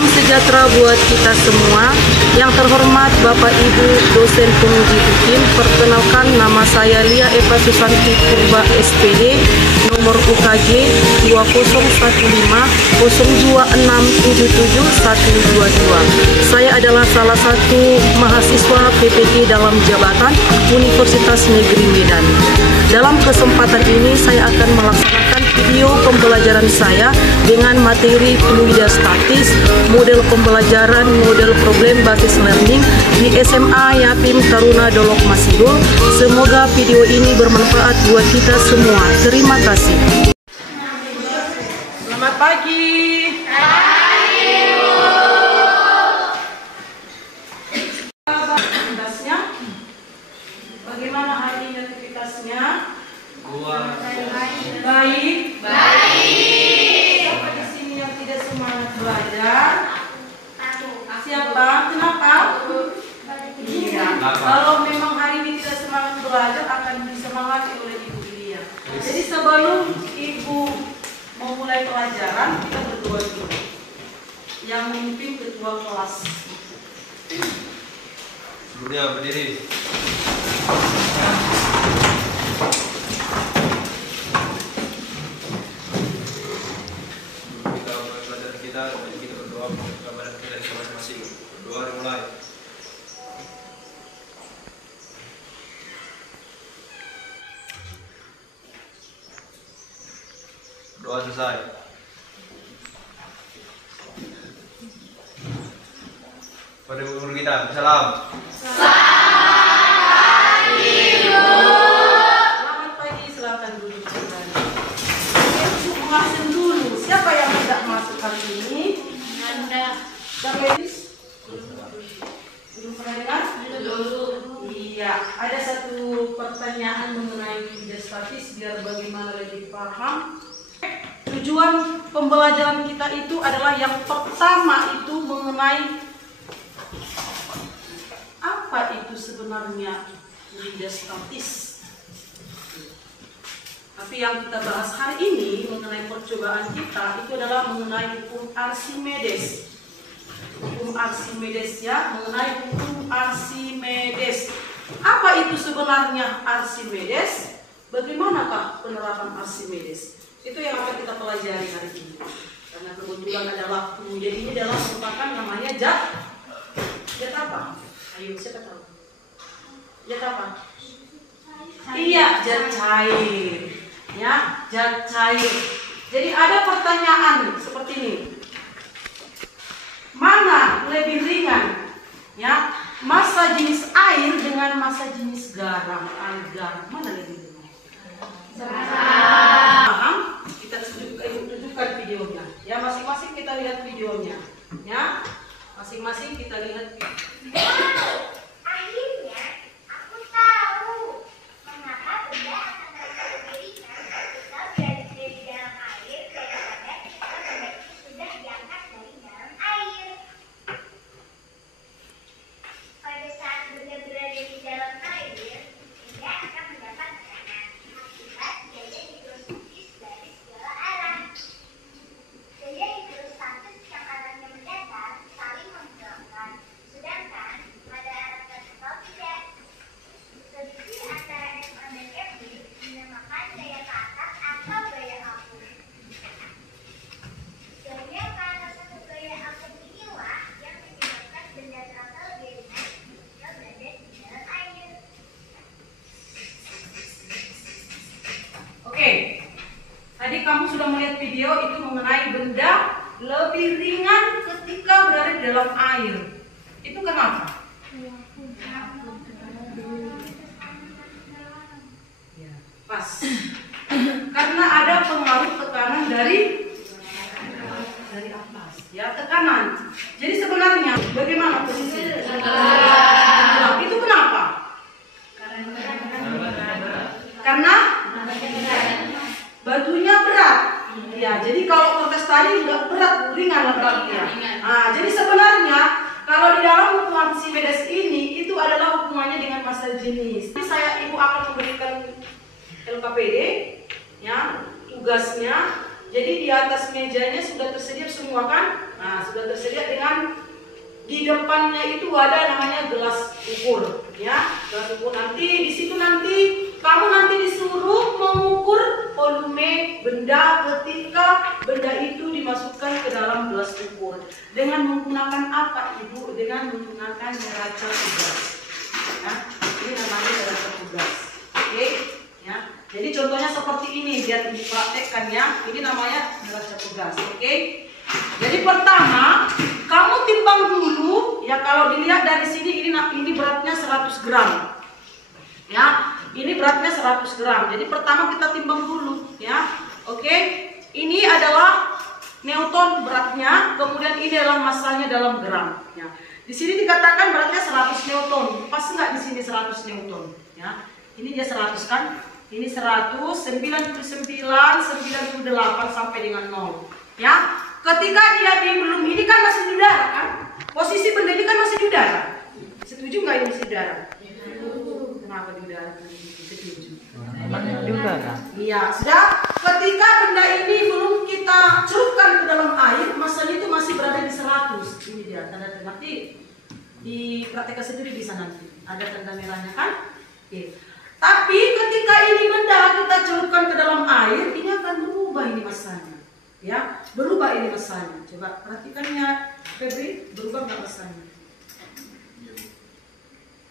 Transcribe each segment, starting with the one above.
Salam sejahtera buat kita semua. Yang terhormat Bapak Ibu dosen penguji UKIM, perkenalkan nama saya Lia Eva Susanti Purba SPD, nomor UKJ 2015026772122. Saya adalah salah satu mahasiswa PPG dalam jabatan Universitas Negeri Medan. Dalam kesempatan ini saya akan melaksanakan video pembelajaran saya dengan materi fluida statis, model pembelajaran, model problem basis learning di SMA Yatim Taruna Dolok Masidul. Semoga video ini bermanfaat buat kita semua. Terima kasih. Selamat pagi. Bagaimana hari ini aktivitasnya? Baik. Siapa di sini yang tidak semangat belajar? Siapa? Kenapa? Iya. Kalau memang hari ini tidak semangat belajar, akan disemangati oleh Ibu Lia. Jadi sebelum Ibu memulai pelajaran, kita berdoa dulu. Yang memimpin ketua kelas. Beliau berdiri. Kita mulai pelajaran kita, mari kita berdoa untuk keamanan kita masing-masing. Berdoa dimulai. Doa selesai. Pada guru kita, salam. Selamat pagi, silakan duduk kembali. Ibu mengasen dulu. Siapa yang tidak masuk hari ini? Anda. Siapa ini? Belum pernah dengar? Belum. Iya. Ada satu pertanyaan mengenai fluida statis biar bagaimana lebih paham. Tujuan pembelajaran kita itu adalah yang pertama itu mengenai apa itu sebenarnya fluida statis. Tapi yang kita bahas hari ini mengenai percobaan kita itu adalah mengenai hukum Archimedes. Hukum Archimedes ya, mengenai hukum Archimedes. Apa itu sebenarnya Archimedes? Bagaimanakah penerapan Archimedes? Itu yang akan kita pelajari hari ini. Karena kebetulan ada waktu. Jadi ini adalah merupakan namanya zat apa? Ayo, siapa tahu? Zat apa? Iya, zat cair. Ya, zat cair. Jadi ada pertanyaan seperti ini. Mana lebih ringan? Ya, massa jenis air dengan massa jenis garam. Air garam mana lebih ringan? Paham? Kita tunjukkan videonya. Ya, masing-masing kita lihat videonya. Ya, masing-masing kita lihat videonya. Akhirnya aku tahu mengapa benda akan lebih ringan ketika berada di dalam air daripada ketika benda itu sudah diangkat dari dalam air. Pada saat benda berada di dalam air, benda akan mendapat tekanan akibat gaya hidrostatis dari segala arah. Gaya hidrostatis yang arahnya mendatar saling membenturkan, sedangkan pada arah vertikal tidak. Selisih antara F1 dan F2 dinamakan gaya ke atas atau gaya apung. Gaya ke atas atau gaya apung inilah yang menyebabkan benda terasa lebih ringan ketika berada di dalam air. Oke, tadi kamu sudah melihat video itu mengenai benda lebih ringan ketika berada di dalam air. Itu kenapa? Ya, pas. Karena ada pengaruh tekanan dari atas, ya, tekanan. Jadi sebenarnya bagaimana posisinya? Itu kenapa? Karena batunya berat. Ya, jadi kalau kertas tadi nggak berat, ringan lah beratnya. Nah, jadi sebenarnya kalau di dalam hukum Archimedes ini itu adalah hubungannya dengan massa jenis. Ibu akan memberikan LKPD, ya, tugasnya Jadi di atas mejanya sudah tersedia semua kan? Nah, sudah tersedia dengan di depannya itu ada namanya gelas ukur, ya. Gelas ukur nanti di situ nanti kamu nanti disuruh mengukur volume benda ketika benda itu dimasukkan ke dalam gelas ukur. Dengan menggunakan apa, Ibu? Dengan menggunakan neraca tugas. Ya, ini namanya neraca tugas. Oke, ya. Jadi contohnya seperti ini biar dipraktekkan ya. Ini namanya neraca tugas. Oke. Jadi pertama, kamu timbang dulu ya, kalau dilihat dari sini ini beratnya 100 gram. Ya, ini beratnya 100 gram. Jadi pertama kita timbang dulu ya. Oke. Ini adalah Newton beratnya, kemudian ini adalah masanya dalam gram ya. Di sini dikatakan beratnya 100 Newton. Pas nggak di sini 100 Newton ya. Ini dia 100 kan? Ini 100, 99, 98 sampai dengan 0 ya. Ketika dia belum ini kan masih di udara kan? Posisi benda ini kan masih di udara. Setuju nggak ini masih di udara? Kenapa di udara? Setuju. Di udara. Iya, sudah. Ketika benda ini belum kita celupkan ke dalam air, masanya itu masih berada di 100. Ini dia tanda nanti di praktek sendiri bisa nanti ada tanda merahnya kan? Oke. Tapi ketika ini benda kita celupkan ke dalam air, ini akan berubah ini masanya. Ya, berubah ini masanya. Coba perhatikan ya, Febri, berubah nggak masanya?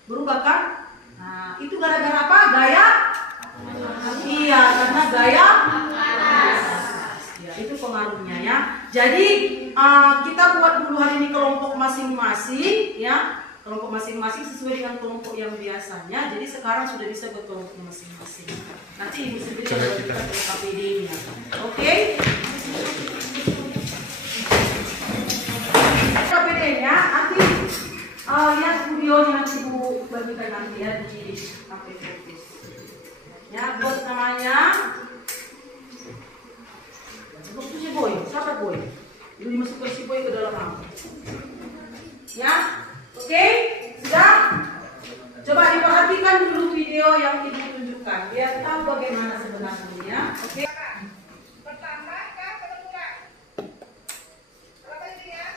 Berubah kan? Nah, itu gara-gara apa? Gaya? Iya, karena gaya ya, itu pengaruhnya ya. Jadi kita buat dulu hari ini kelompok masing-masing ya. Kelompok masing-masing sesuai dengan kelompok yang biasanya. Jadi sekarang sudah bisa buat kelompok masing-masing. Nanti ibu sendiri akan berikan ke KPD-nya. Oke? KPD-nya nanti lihat videonya nanti ibu bagikan nanti ya di HP Fokus. Ya, buat namanya. Coba itu si Boy, siapa Boy? Ibu masukkan si Boy ke dalam apa? Ya. Oke, sudah? Coba diperhatikan dulu video yang ibu tunjukkan biar tahu bagaimana sebenarnya. Oke. Pertama, kan kebetulan. Berapa ini ya?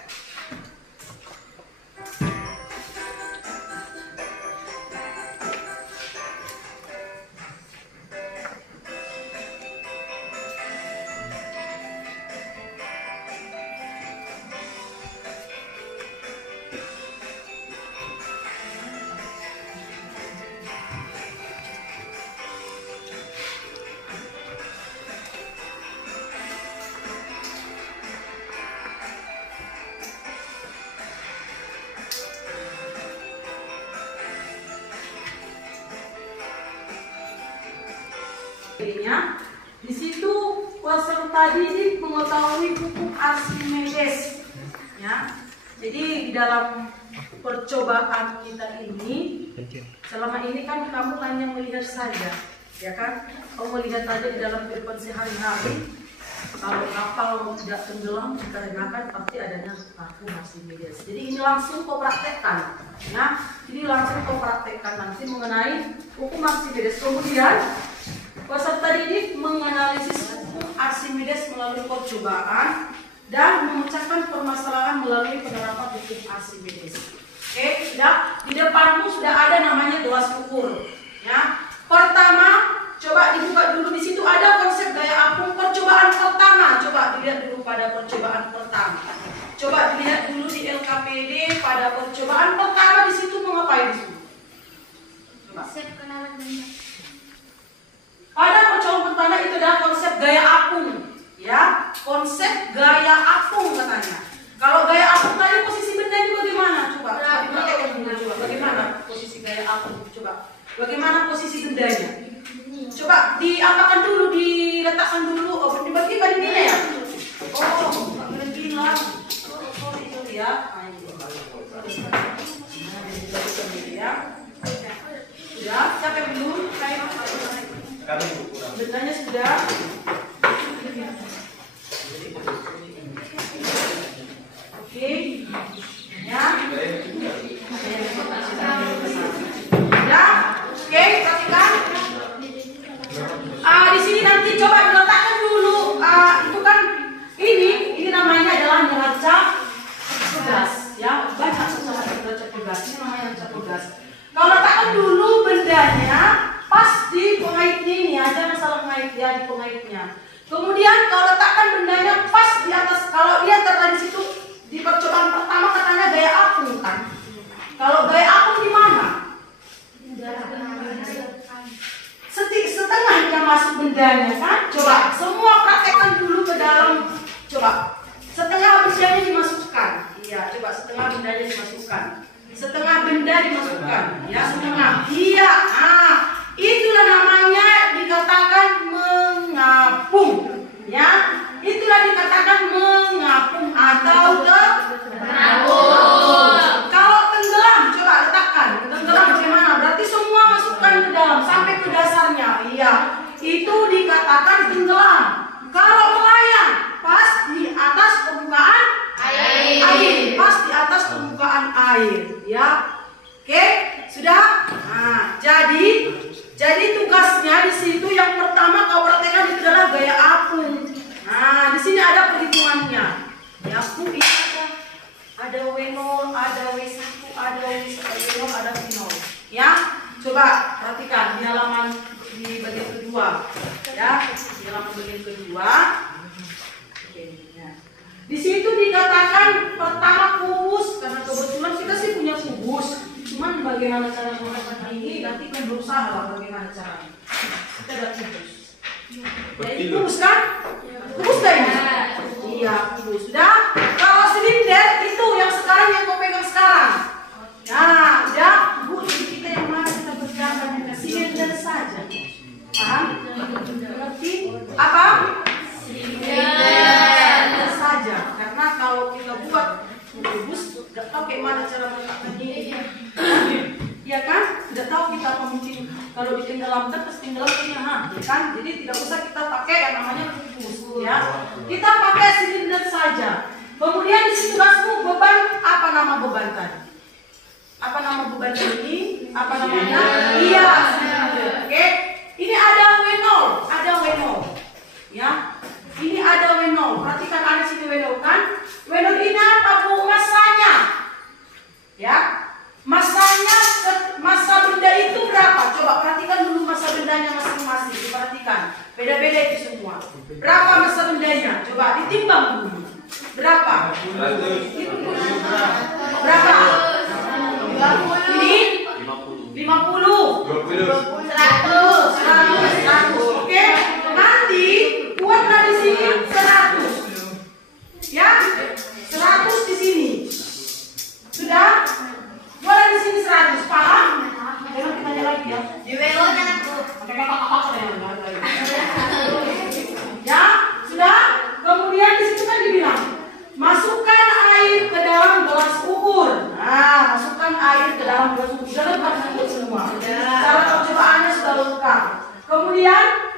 Di situ peserta didik mengetahui hukum Archimedes ya. Jadi di dalam percobaan kita ini selama ini kan kamu hanya melihat saja ya kan, kamu melihat saja di dalam kehidupan sehari-hari. Kalau kapal tidak tenggelam dikarenakan pasti adanya hukum Archimedes. Jadi ini langsung kau praktekkan ya. Jadi langsung kau praktekkan nanti mengenai hukum Archimedes. Kemudian peserta didik menganalisis hukum Archimedes melalui percobaan dan memecahkan permasalahan melalui penerapan hukum Archimedes. Oke, sudah di depanmu sudah ada namanya gelas ukur. Ya, pertama coba dibuka dulu, di situ ada konsep gaya apung percobaan pertama. Coba dilihat dulu pada percobaan pertama. Coba dilihat dulu di LKPD pada percobaan pertama di situ mau ngapain di situ? Coba. Pada percobaan pertama itu adalah konsep gaya apung, ya, konsep gaya apung katanya. Kalau gaya apung tadi posisi benda itu bagaimana? Coba diperhatikan dulu, coba bagaimana posisi gaya apung? Coba bagaimana posisi bendanya? Coba diapakan dulu, diletakkan dulu. Oh, dibagi ininya ya? Oh, nggak boleh bilang. Sorry ya. Ya. Sudah, siapa yang belum? Kemudian kalau letakkan bendanya pas di atas, kalau dia terletak di situ di percobaan pertama katanya gaya apung kan. Kalau gaya apung di mana? Setengah yang masuk bendanya kan? Coba semua praktekkan dulu ke dalam. Coba setengah bendanya dimasukkan. Iya, coba setengah bendanya dimasukkan. Setengah benda dimasukkan. Ya, setengah. Iya. Ah, itulah namanya dikatakan mengapung. Ya, itulah dikatakan mengapung atau kalau tenggelam, coba letakkan. Tenggelam bagaimana? Berarti semua masukkan ke dalam sampai ke dasarnya. Iya, itu dikatakan tenggelam. Kalau melayang, pas di atas permukaan air. Pas di atas permukaan air. Ya, oke, sudah. Nah, jadi tugasnya di situ yang pertama kau perhatikan itu adalah gaya apung. Nah, di sini ada perhitungannya. Ya, apung ini ada W0, ada W1, ada W0, ada V0. Ya, coba perhatikan di halaman di bagian kedua. Ya, di halaman bagian kedua. Oke, ya. Di situ dikatakan pertama kubus, karena kebetulan kita sih punya kubus. Cuman bagaimana cara menggunakan ini nanti kan berusaha lah bagaimana caranya. Kita ada kubus. Jadi kubus kan? Kubus gak ini? Iya, kubus. Sudah? Kalau silinder itu yang sekarang yang kau pegang sekarang. Nah, udah. Bu, jadi kita yang mana kita berjalan dengan silinder saja. Paham? Mengerti? Apa? Silinder saja. Karena kalau kita buat kubus, gak tahu kayak mana cara meletakkan ini. Ya kan? Tidak tahu kita mungkin kalau bikin dalam terus tenggelamnya, ya kan? Jadi tidak usah kita pakai yang namanya kubus, ya. Kita pakai silinder saja. Kemudian di situ tugasmu beban, apa nama beban tadi? Apa nama beban ini? Apa namanya? Iya, silinder. Oke. Ini ada W0, ada W0. Ya. Ini ada W0. Perhatikan ada sini W0 kan? W0 ini apa Bu? Masanya. Ya. Masanya, masa benda itu berapa? Coba perhatikan dulu masa bendanya masing-masing. Diperhatikan. Beda-beda itu semua. Berapa masa bendanya? Coba ditimbang dulu. Berapa? Berapa? Ini 50. 100. Oke. Nanti buatlah di sini 100. Ya? 100 di sini. Sudah? Boleh di sini 100, paham? Jangan ditanya lagi ya. Di WO jangan Bu. Ya, sudah. Kemudian di situ kan dibilang, masukkan air ke dalam gelas ukur. Nah, masukkan air ke dalam gelas ukur. Sudah lengkap semua. Cara percobaannya sudah lengkap. Kemudian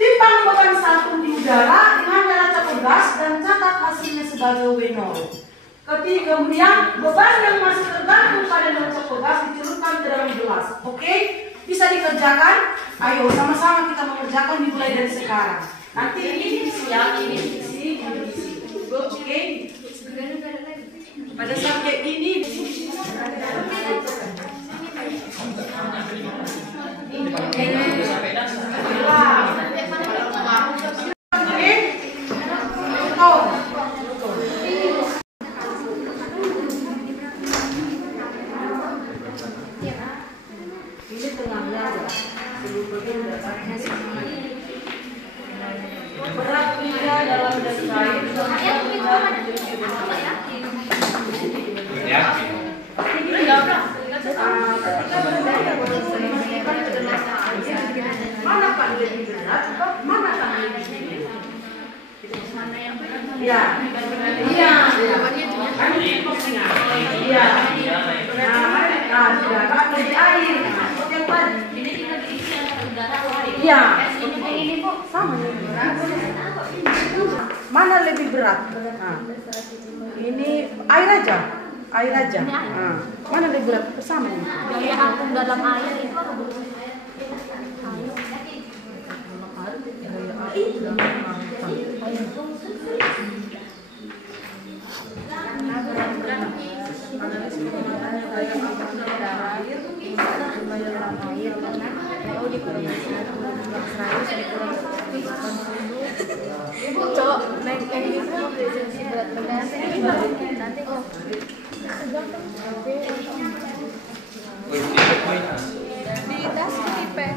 timbang beban satu di udara dengan neraca gas dan catat hasilnya sebagai W0. Kemudian beban yang masih tergantung pada neraca gas dicelupkan ke dalam gelas. Oke? Bisa dikerjakan? Ayo sama-sama kita mengerjakan dimulai dari sekarang. Nanti ini siang, ini isi, ini isi. Oke? Pada saat kayak ini berat benda dalam dan cair. Mana kan lebih berat? Mana kan lebih ringan? Iya, iya, kan ini posnya. Iya, nah, sudah kan lebih air. Seperti yang tadi. Ini kita diisi antara udara atau air. Iya, ini kok sama nih. Mana lebih berat? Nah, ini air aja. Air aja. Nah, mana lebih berat? Sama nih. Gaya apung dalam air itu apa Bu? Analisis penguatannya gaya apakah dalam air Jumlah dalam air karena PO dikurang 1 jumlah 100 dikurang 80. Cok, naik yang ini semua presensi berat badan nanti oh gampang. Di tas tipe.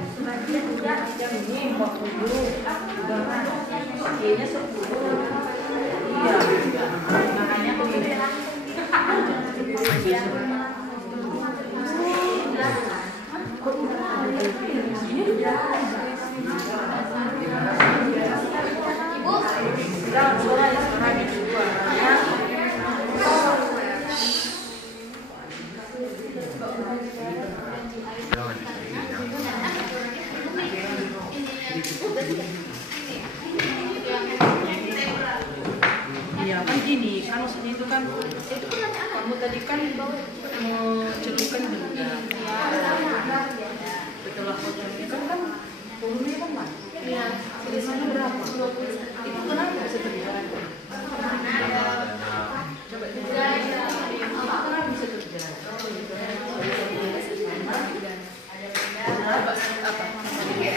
ini 40 kayaknya 10. Iya, makanya tuh ini. Jangan suara yang sekarang juga ya. Iya kan gini, kan maksudnya itu kan kamu tadi kan mau celupkan juga. Setelah kau celupkan kan volumenya kan lah. Iya. Selisihnya berapa? Itu kenapa bisa terjadi? Coba kenapa bisa terjadi? Apa? Iya.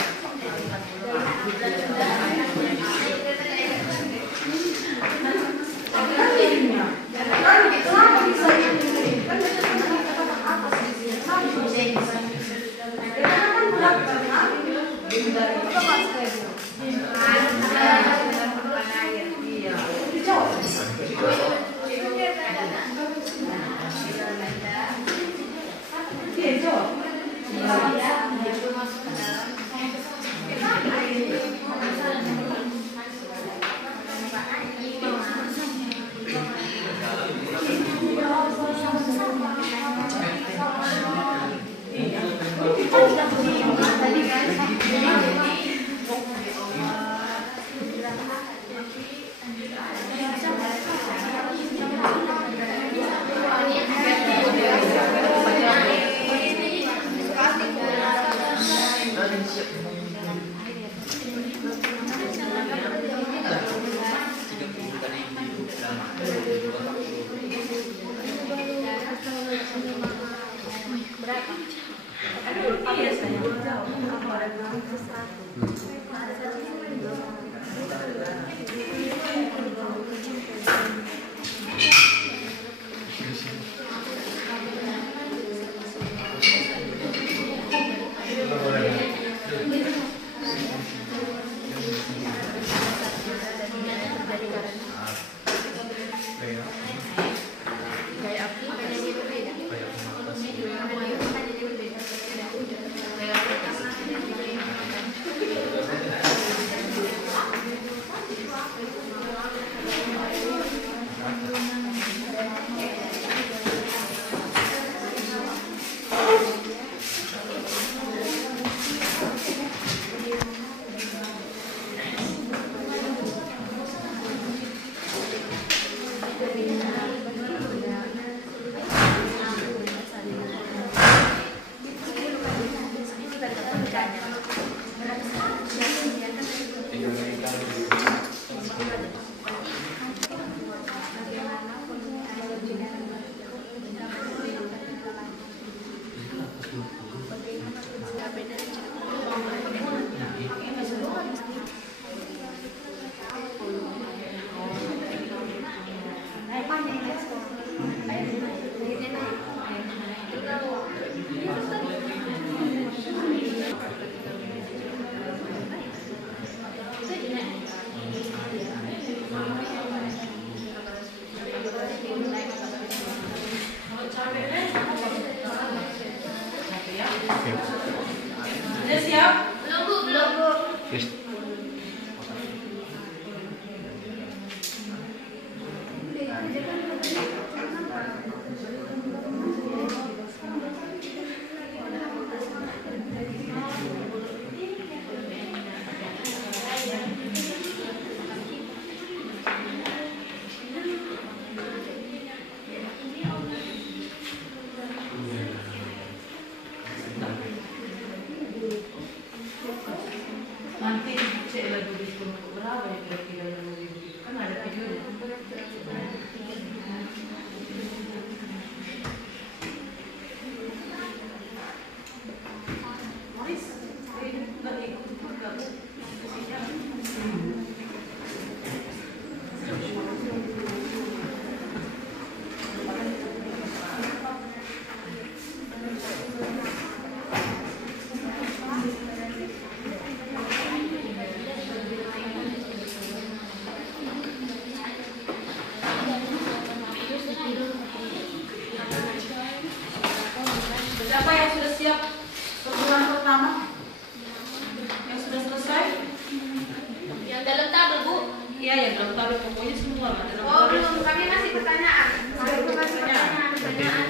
Iya, yang dalam tabel pokoknya semua. Oh, belum. Kami masih pertanyaan. Pertanyaan.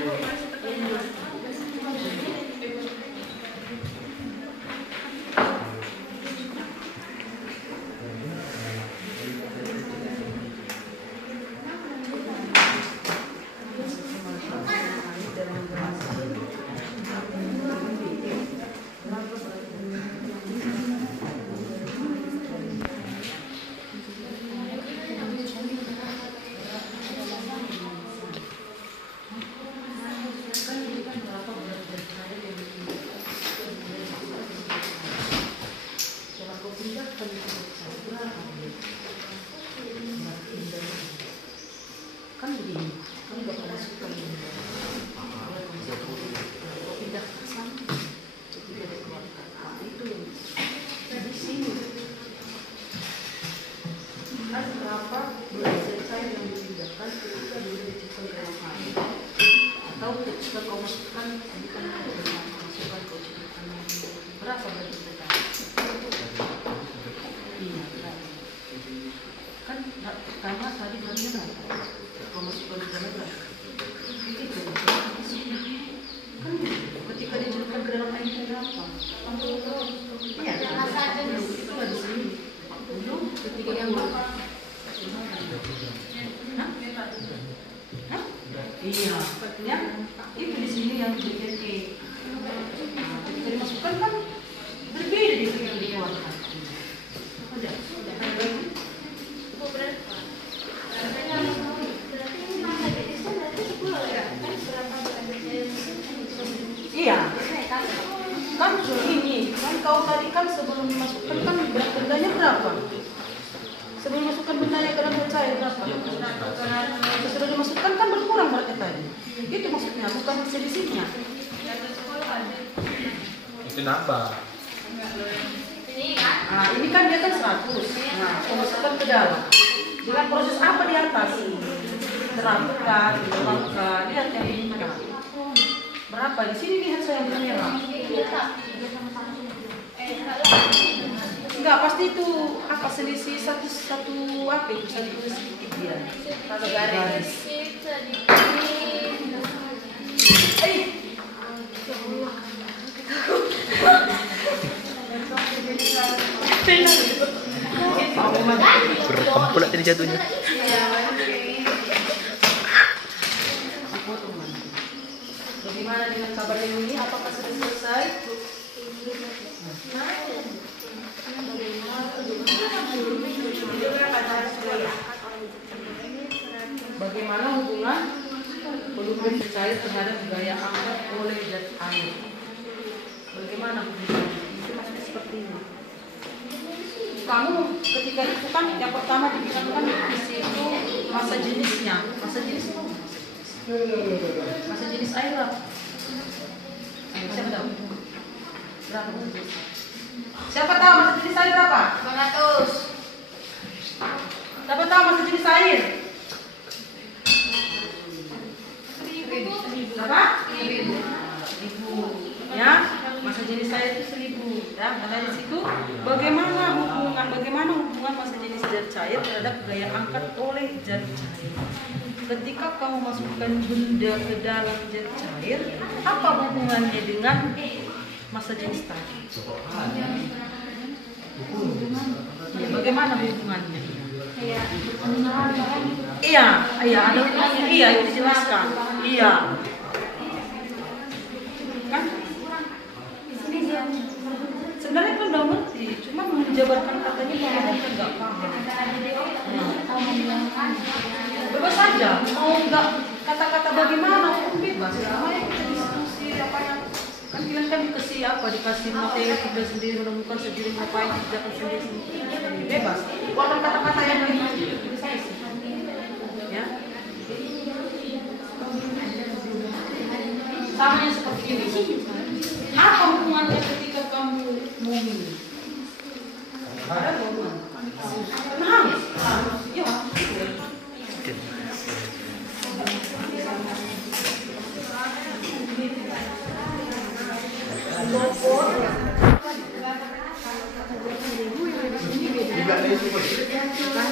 Iya, sepertinya itu di sini yang BNE. Ketika dimasukkan kan berbeda di sini yang dikeluarkan. Iya, kan ini kan kau tadi kan sebelum dimasukkan kan bendanya berapa? Sebelum masukkan bendanya ke dalam cair berapa? Setelah dimasukkan kan berkurang berarti tadi. Itu maksudnya, bukan selisihnya. Itu nambah. Nah, ini kan dia kan 100. Nah, kau masukkan ke dalam. Dengan proses apa di atas? Terapkan, dituangkan, lihat yang ini berapa? Di sini lihat saya yang merah. Enggak, pasti itu apa selisih satu apa itu satu sedikit dia. Kalau garis. Berekam pula tadi jatuhnya. Bagaimana dengan kabar ini? Apakah sudah selesai? Bagaimana hubungan volume cair terhadap gaya angkat oleh zat air? Bagaimana hubungan? Itu maksudnya seperti ini. Kamu ketika itu kan yang pertama dibilangkan di situ masa jenisnya. Masa jenis apa? Masa jenis air apa? Siapa tahu? Berapa? Siapa tahu masa jenis air berapa? 200. Siapa tahu masa jenis air? Berapa? 1000. Ya, masa jenis air itu 1000. Ya, karena di situ bagaimana hubungan masa jenis zat cair terhadap gaya angkat oleh zat cair. Ketika kamu masukkan benda ke dalam zat cair, apa hubungannya dengan masa jenis tadi? Ya, bagaimana hubungannya? Iya, ada hubungannya. Iya, itu dijelaskan. Iya. Kan? Sebenarnya kan udah ngerti, cuma menjabarkan katanya kalau kan nggak paham. Bebas saja, mau nggak kata-kata bagaimana pun bebas. Namanya kita diskusi apa yang kan kalian kan dikasih materi kita sendiri menemukan sendiri ngapain kerjakan sendiri bebas. Keluarkan kata-kata yang lain bisa sih. Ya. Sama seperti ini. Apa hubungannya ketika kamu mau minum? Ada hubungan. Nah, iya. Juga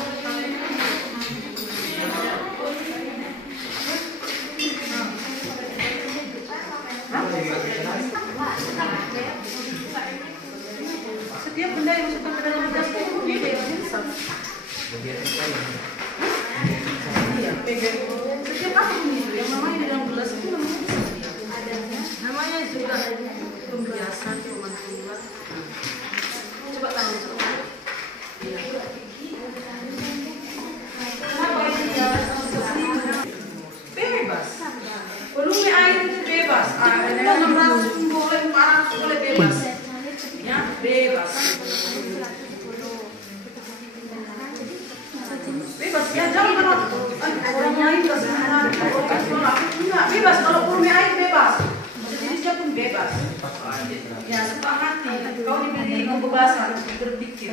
Iya, pegang. Setiap apa begitu? Yang namanya di dalam gelas itu namanya juga pembiasan cuman keluar. Coba tahu. Bebas. Volume air itu bebas. Ada 600 boleh, 400 boleh bebas. Ya, bebas. Bebas ya, jangan kalau orang lain kasih enggak bebas kalau volume air bebas. Jenisnya pun bebas. Ya, sepakati. Kau diberi kebebasan untuk berpikir.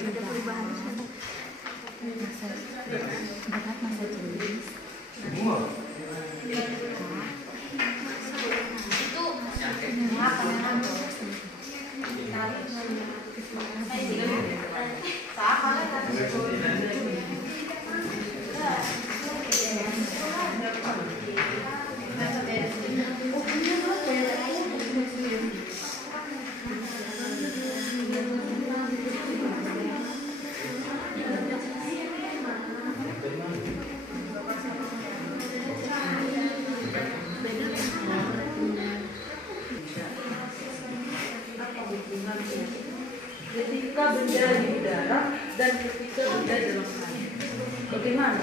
Ketika benda di udara dan ketika benda dalam air, bagaimana?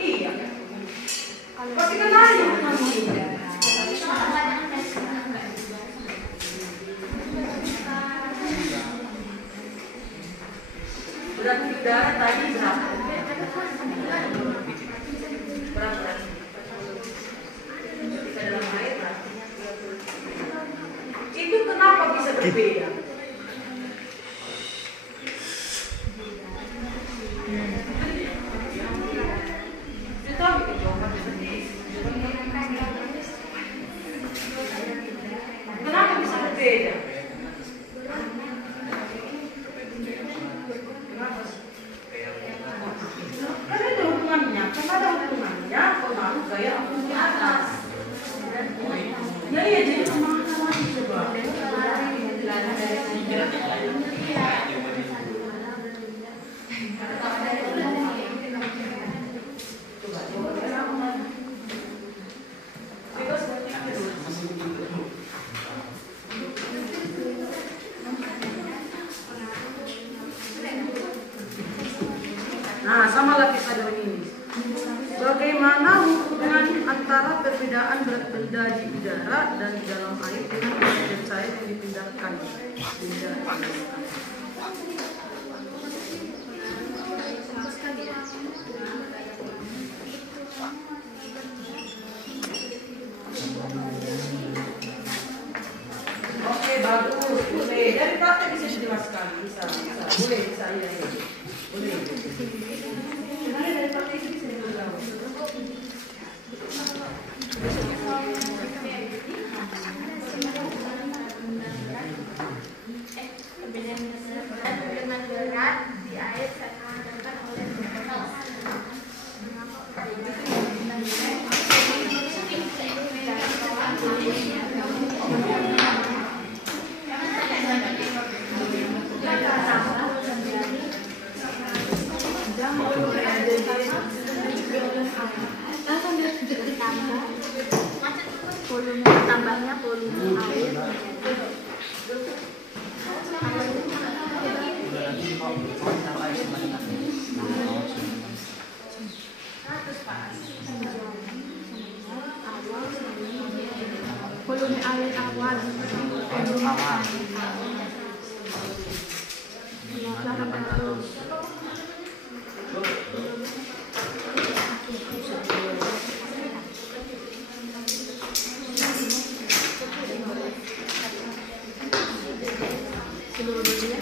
Iya. Pasti kan nanya. Berat udara tadi berapa? Berapa? Ketika dalam air berapa? Itu kenapa bisa berbeda? Kenapa bisa berbeda? Karena ada hubungannya, pengaruh gaya ampun di atas. Ya iya, jadi kemana lagi coba? Nah, sama lagi pada ini. Bagaimana hubungan antara perbedaan berat benda di udara dan di dalam air dengan oksigen cair yang dipindahkan? Oke, bagus. Boleh. Dari praktek bisa dijelaskan. Bisa. Boleh, bisa. Iya. Boleh. Sebenarnya dari praktek bisa dijelaskan. Dengan berat di air dihantarkan oleh volume tambahnya volume air. Volume air awal. Seluruh dunia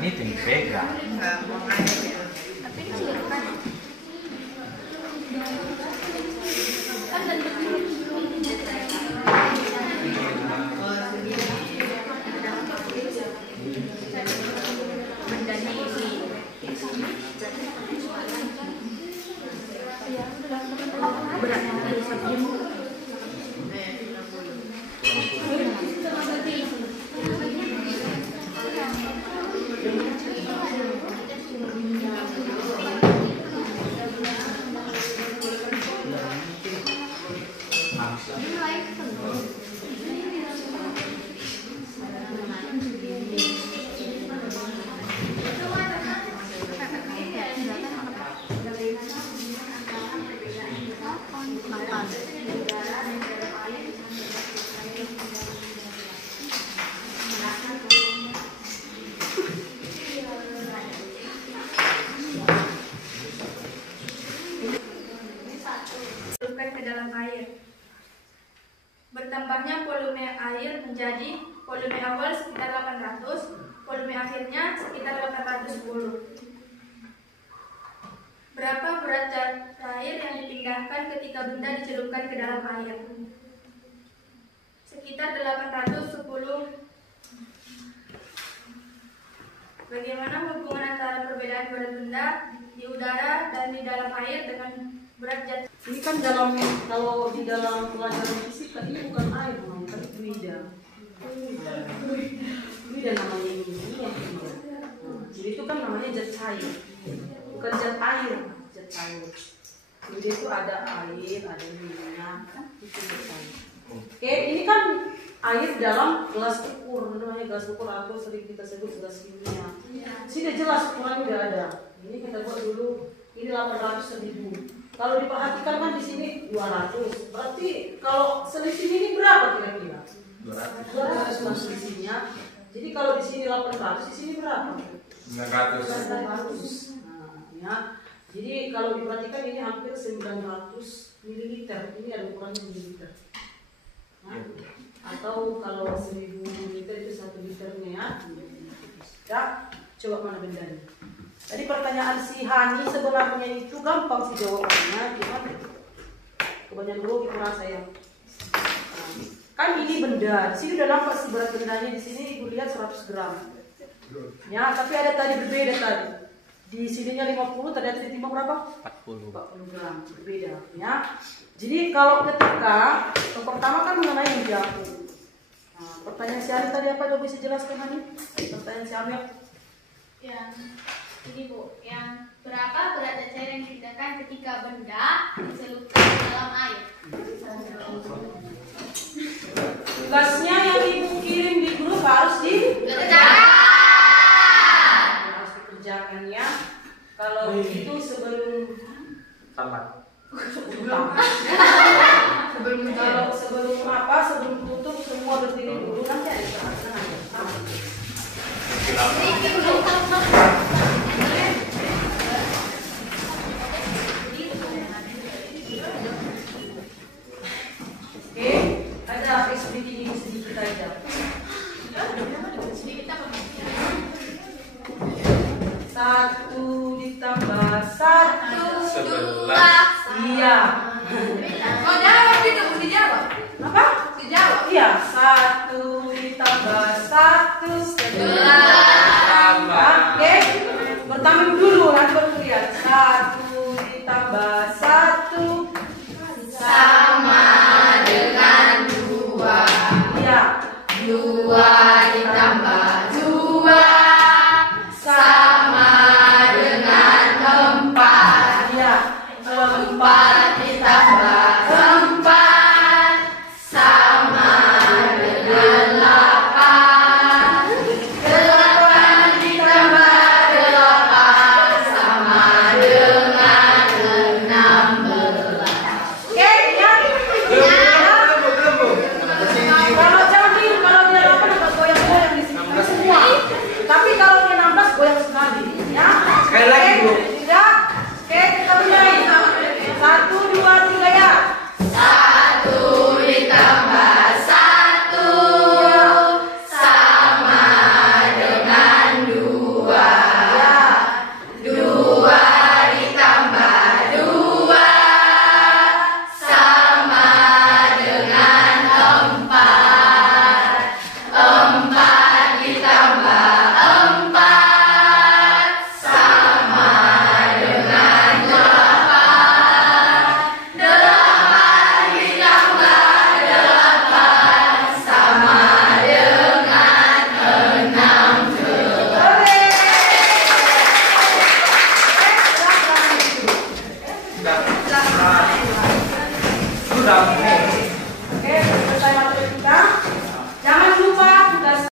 ini tuh yang pegang. Tapi ini juga kan. Kan bentuk ke dalam air. Bertambahnya volume air menjadi volume awal sekitar 800, volume akhirnya sekitar 810. Berapa berat cair yang dipindahkan ketika benda dicelupkan ke dalam air? Sekitar 810. Bagaimana hubungan antara perbedaan berat benda di udara dan di dalam air dengan berat zat? Ini kan dalam, kalau di dalam pelajaran fisika ini bukan air namanya, tapi fluida. Fluida namanya ini yang fluida. Jadi itu kan namanya zat cair, bukan zat air, zat cair. Fluida itu ada air, ada minyak, itu zat cair. Oke, ini kan air dalam gelas ukur, namanya gelas ukur atau sering kita sebut gelas kimia. Sudah jelas ukurannya udah ada. Ini kita buat dulu, ini 800.000. Kalau diperhatikan kan di sini 200. Berarti kalau selisih ini berapa kira-kira? 200 selisihnya. Jadi kalau di sini 800, di sini berapa? 900. Nah, ya. Jadi kalau diperhatikan ini hampir 900 ml. Ini ada ukurannya mililiter. Nah, atau kalau 1000 ml itu 1 liternya ya. Coba mana bendanya? Tadi pertanyaan si Hani sebenarnya itu gampang sih jawabannya, gimana? Kebanyakan dulu kurang saya. Kan ini benda, di sini udah nampak sih berat bendanya, di sini ibu lihat 100 gram. Ya, tapi ada tadi berbeda tadi. Di sininya 50, ternyata ditimbang berapa? 40 gram, berbeda. Ya. Jadi kalau ketika yang pertama kan mengenai yang jatuh. Nah, pertanyaan si Hani tadi apa? Coba bisa jelaskan Hani? Pertanyaan si Hani. Yang ini Bu, yang berapa berat zat cair yang dipindahkan ketika benda dicelupkan ke dalam air? Tugasnya yang ibu kirim di grup harus dikerjakan ya. Kalau itu sebelum Tamat. sebelum apa? Sebelum tutup semua berdiri dulu, nanti ada saatnya. Oke, ada SPT ini sedikit aja. Satu ditambah 1 11. Iya. Oh, jawab itu, dijawab. Apa? Dijawab. Iya, 1 ditambah 1 11. Oke, bertambah dulu, nanti baru lihat 1